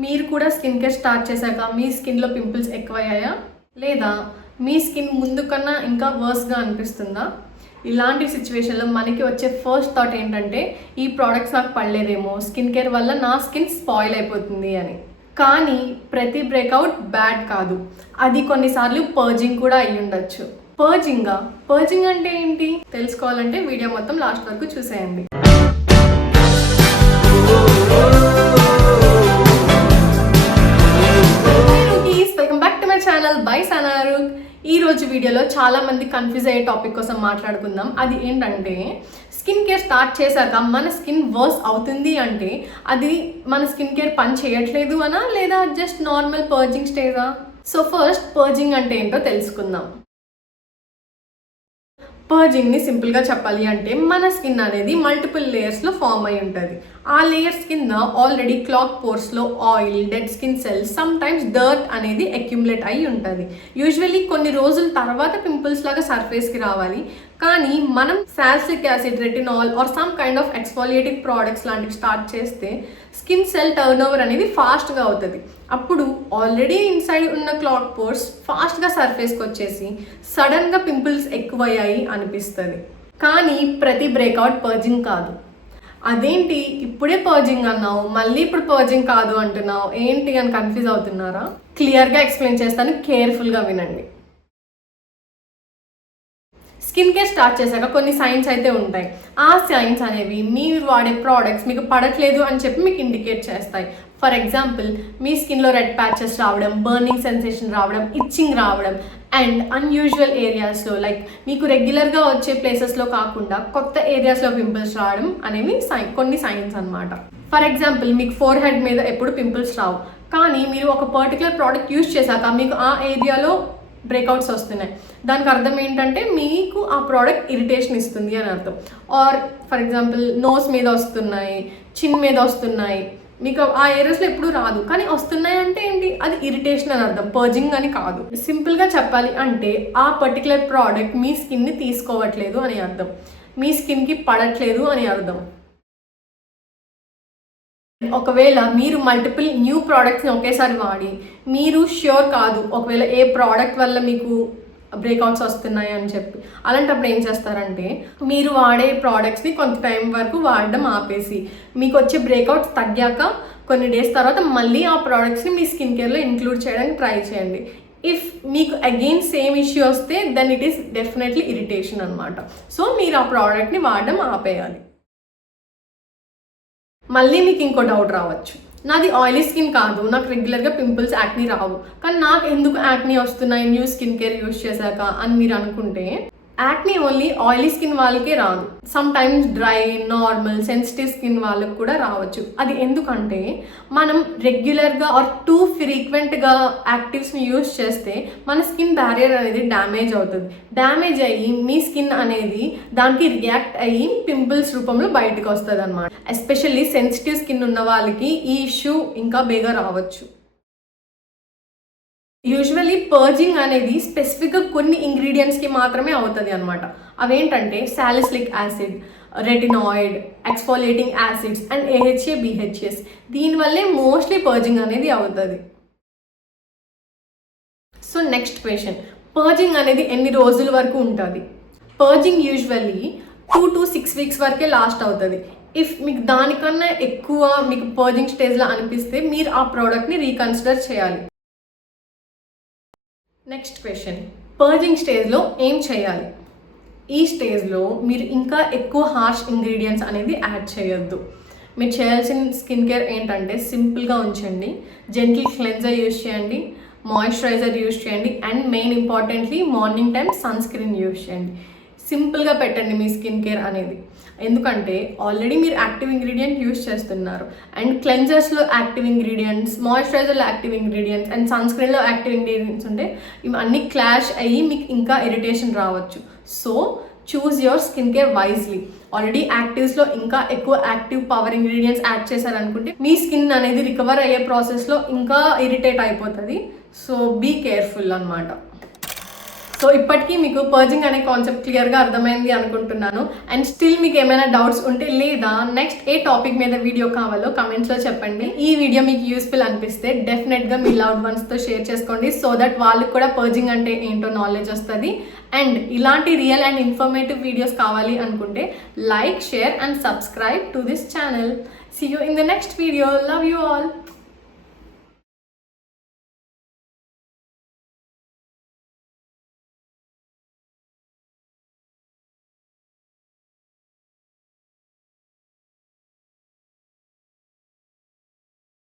మీరు కూడా skin care start చేశాక మీ స్కిన్లో పింపుల్స్ ఎక్కువయ్యాయా, లేదా మీ స్కిన్ ముందు కన్నా ఇంకా వర్స్గా అనిపిస్తుందా? ఇలాంటి సిచ్యువేషన్లో మనకి వచ్చే ఫస్ట్ థాట్ ఏంటంటే ఈ ప్రోడక్ట్స్ నాకు పడలేదేమో, స్కిన్ కేర్ వల్ల నా స్కిన్ స్పాయిల్ అయిపోతుంది అని. కానీ ప్రతి బ్రేక్అవుట్ బ్యాడ్ కాదు, అది కొన్నిసార్లు పర్జింగ్ కూడా అయ్యి ఉండొచ్చు. పర్జింగ్ అంటే ఏంటి తెలుసుకోవాలంటే వీడియో మొత్తం లాస్ట్ వరకు చూసేయండి. Welcome back to my channel by సనారు. ఈ రోజు వీడియోలో చాలా మంది కన్ఫ్యూజ్ అయ్యే టాపిక్ కోసం మాట్లాడుకుందాం. అది ఏంటంటే స్కిన్ కేర్ స్టార్ట్ చేశాక మన స్కిన్ వర్స్ అవుతుంది అంటే అది మన స్కిన్ కేర్ పని చేయట్లేదు అనా, లేదా just normal purging స్టేజా? So first purging అంటే ఏంటో తెలుసుకుందాం. పర్జింగ్ని సింపుల్గా చెప్పాలి అంటే మన స్కిన్ అనేది మల్టిపుల్ లేయర్స్లో ఫామ్ అయి ఉంటుంది. ఆ లేయర్స్ కింద ఆల్రెడీ క్లాక్ పోర్స్లో oil, dead skin cells, sometimes dirt అనేది అక్యుములేట్ అయి ఉంటుంది. యూజువల్లీ కొన్ని రోజుల తర్వాత పింపుల్స్ లాగా సర్ఫేస్కి రావాలి. కానీ మనం salicylic acid, retinol or some kind of exfoliating products లాంటివి స్టార్ట్ చేస్తే స్కిన్ సెల్ టర్న్ ఓవర్ అనేది ఫాస్ట్గా అవుతుంది. అప్పుడు ఆల్రెడీ ఇన్సైడ్ ఉన్న క్లాక్ పోర్స్ ఫాస్ట్గా సర్ఫేస్కి వచ్చేసి సడన్గా పింపుల్స్ ఎక్కువయ్యాయి అనిపిస్తుంది. కానీ ప్రతి బ్రేక్అవుట్ పర్జింగ్ కాదు. అదేంటి ఇప్పుడే పర్జింగ్ అన్నావు, మళ్ళీ ఇప్పుడు పర్జింగ్ కాదు అంటున్నావు ఏంటి అని కన్ఫ్యూజ్ అవుతున్నారా? క్లియర్గా ఎక్స్ప్లెయిన్ చేస్తాను, కేర్ఫుల్గా వినండి. స్కిన్ కేర్ స్టార్ట్ చేశాక కొన్ని సైన్స్ అయితే ఉంటాయి. ఆ సైన్స్ అనేవి మీరు వాడే ప్రోడక్ట్స్ మీకు పడట్లేదు అని చెప్పి మీకు ఇండికేట్ చేస్తాయి. ఫర్ ఎగ్జాంపుల్, మీ స్కిన్లో రెడ్ ప్యాచెస్ రావడం, బర్నింగ్ సెన్సేషన్ రావడం, ఇచ్చింగ్ రావడం, అండ్ అన్యూజువల్ ఏరియాస్లో లైక్ మీకు రెగ్యులర్గా వచ్చే ప్లేసెస్లో కాకుండా కొత్త ఏరియాస్లో పింపుల్స్ రావడం అనేవి కొన్ని సైన్స్ అనమాట. ఫర్ ఎగ్జాంపుల్, మీకు ఫోర్ హెడ్ మీద ఎప్పుడు పింపుల్స్ రావు, కానీ మీరు ఒక పర్టికులర్ ప్రోడక్ట్ యూజ్ చేశాక మీకు ఆ ఏరియాలో బ్రేక్అవుట్స్ వస్తున్నాయి. దానికి అర్థం ఏంటంటే మీకు ఆ ప్రోడక్ట్ ఇరిటేషన్ ఇస్తుంది అని అర్థం. ఆర్ ఫర్ ఎగ్జాంపుల్, నోస్ మీద వస్తున్నాయి, చిన్ మీద వస్తున్నాయి, మీకు ఆ ఏరియాస్లో ఎప్పుడు రాదు కానీ వస్తున్నాయి అంటే ఏంటి, అది ఇరిటేషన్ అని అర్థం, పర్జింగ్ అని కాదు. సింపుల్గా చెప్పాలి అంటే ఆ పర్టికులర్ ప్రోడక్ట్ మీ స్కిన్ని తీసుకోవట్లేదు అని అర్థం, మీ స్కిన్కి పడట్లేదు అని అర్థం. ఒకవేళ మీరు మల్టిపుల్ న్యూ ప్రోడక్ట్స్ని ఒకేసారి వాడి మీరు ష్యూర్ కాదు ఒకవేళ ఏ ప్రోడక్ట్ వల్ల మీకు బ్రేక్అవుట్స్ వస్తున్నాయి అని చెప్పి, అలాంటప్పుడు ఏం చేస్తారంటే మీరు వాడే ప్రోడక్ట్స్ని కొంత టైం వరకు వాడడం ఆపేసి మీకు వచ్చే బ్రేక్అవుట్స్ తగ్గాక కొన్ని డేస్ తర్వాత మళ్ళీ ఆ ప్రోడక్ట్స్ని మీ స్కిన్ కేర్లో ఇంక్లూడ్ చేయడానికి ట్రై చేయండి. ఇఫ్ మీకు అగైన్ సేమ్ ఇష్యూ వస్తే then it is definitely irritation అనమాట. సో మీరు ఆ ప్రోడక్ట్ని వాడడం ఆపేయాలి. మళ్ళీ మీకు ఇంకో డౌట్ రావచ్చు, నాది ఆయిలీ స్కిన్ కాదు, నాకు రెగ్యులర్గా పింపుల్స్, యాక్నీ రావు, కానీ నాకు ఎందుకు యాక్నీ వస్తున్నాయి న్యూ స్కిన్ కేర్ యూజ్ చేశాక అని మీరు అనుకుంటే, యాక్నీ ఓన్లీ ఆయిలీ స్కిన్ వాళ్ళకే రాదు. Some times dry, normal, sensitive skin వాళ్ళకి కూడా రావచ్చు. అది ఎందుకంటే మనం రెగ్యులర్గా ఆర్ టూ ఫ్రీక్వెంట్గా యాక్టివ్స్ని యూజ్ చేస్తే మన స్కిన్ బ్యారియర్ అనేది డ్యామేజ్ అవుతుంది. డ్యామేజ్ అయ్యి మీ స్కిన్ అనేది దానికి రియాక్ట్ అయ్యి పింపుల్స్ రూపంలో బయటకు వస్తుంది అనమాట. ఎస్పెషల్లీ సెన్సిటివ్ స్కిన్ ఉన్న వాళ్ళకి ఈ ఇష్యూ ఇంకా బేగా రావచ్చు. యూజువల్లీ పర్జింగ్ అనేది స్పెసిఫిక్గా కొన్ని ఇంగ్రీడియంట్స్కి మాత్రమే అవుతుంది అనమాట. అవేంటంటే salicylic acid, retinoid, exfoliating acids and AHA, BHAs. దీనివల్లే మోస్ట్లీ పర్జింగ్ అనేది అవుతుంది. సో నెక్స్ట్ క్వశ్చన్, పర్జింగ్ అనేది ఎన్ని రోజుల వరకు ఉంటుంది? పర్జింగ్ యూజువల్లీ 2 to 6 weeks వరకే లాస్ట్ అవుతుంది. ఇఫ్ మీకు దానికన్నా ఎక్కువ మీకు పర్జింగ్ స్టేజ్లో అనిపిస్తే మీరు ఆ ప్రోడక్ట్ని రీకన్సిడర్ చేయాలి. నెక్స్ట్ క్వశ్చన్, పర్జింగ్ స్టేజ్లో ఏం చేయాలి? ఈ స్టేజ్లో మీరు ఇంకా ఎక్కువ హార్ష్ ఇంగ్రీడియంట్స్ అనేది యాడ్ చేయొద్దు. మీరు చేయాల్సిన స్కిన్ కేర్ ఏంటంటే సింపుల్గా ఉంచండి, జెంటిల్ క్లెన్జర్ యూజ్ చేయండి, మాయిశ్చరైజర్ యూజ్ చేయండి, and main importantly morning time sunscreen use చేయండి. సింపుల్గా పెట్టండి మీ స్కిన్ కేర్ అనేది. ఎందుకంటే ఆల్రెడీ మీరు యాక్టివ్ ఇంగ్రీడియంట్ యూజ్ చేస్తున్నారు, అండ్ క్లెన్జర్స్లో యాక్టివ్ ఇంగ్రీడియంట్స్, మాయిశ్చరైజర్లో యాక్టివ్ ఇంగ్రీడియంట్స్ అండ్ సన్ స్క్రీన్లో యాక్టివ్ ఇంగ్రీడియంట్స్ ఉంటే ఇవన్నీ క్లాష్ అయ్యి మీకు ఇంకా ఇరిటేషన్ రావచ్చు. So choose your skin care wisely. Already యాక్టివ్స్లో ఇంకా ఎక్కువ యాక్టివ్ పవర్ ఇంగ్రీడియంట్స్ యాడ్ చేశారనుకుంటే మీ స్కిన్ అనేది రికవర్ అయ్యే ప్రాసెస్లో ఇంకా ఇరిటేట్ అయిపోతుంది. సో బీ కేర్ఫుల్ అనమాట. సో ఇప్పటికీ మీకు పర్జింగ్ అనే కాన్సెప్ట్ క్లియర్గా అర్థమైంది అనుకుంటున్నాను. అండ్ స్టిల్ మీకు ఏమైనా డౌట్స్ ఉంటే లేదా నెక్స్ట్ ఏ టాపిక్ మీద వీడియో కావాలో కమెంట్స్లో చెప్పండి. ఈ వీడియో మీకు యూస్ఫుల్ అనిపిస్తే డెఫినెట్గా మీ లవ్డ్ వన్స్తో షేర్ చేసుకోండి, సో దట్ వాళ్ళకి కూడా పర్జింగ్ అంటే ఏంటో నాలెడ్జ్ వస్తుంది. అండ్ ఇలాంటి రియల్ అండ్ ఇన్ఫర్మేటివ్ వీడియోస్ కావాలి అనుకుంటే like, share and subscribe to this channel. See you in the next video. Love you all.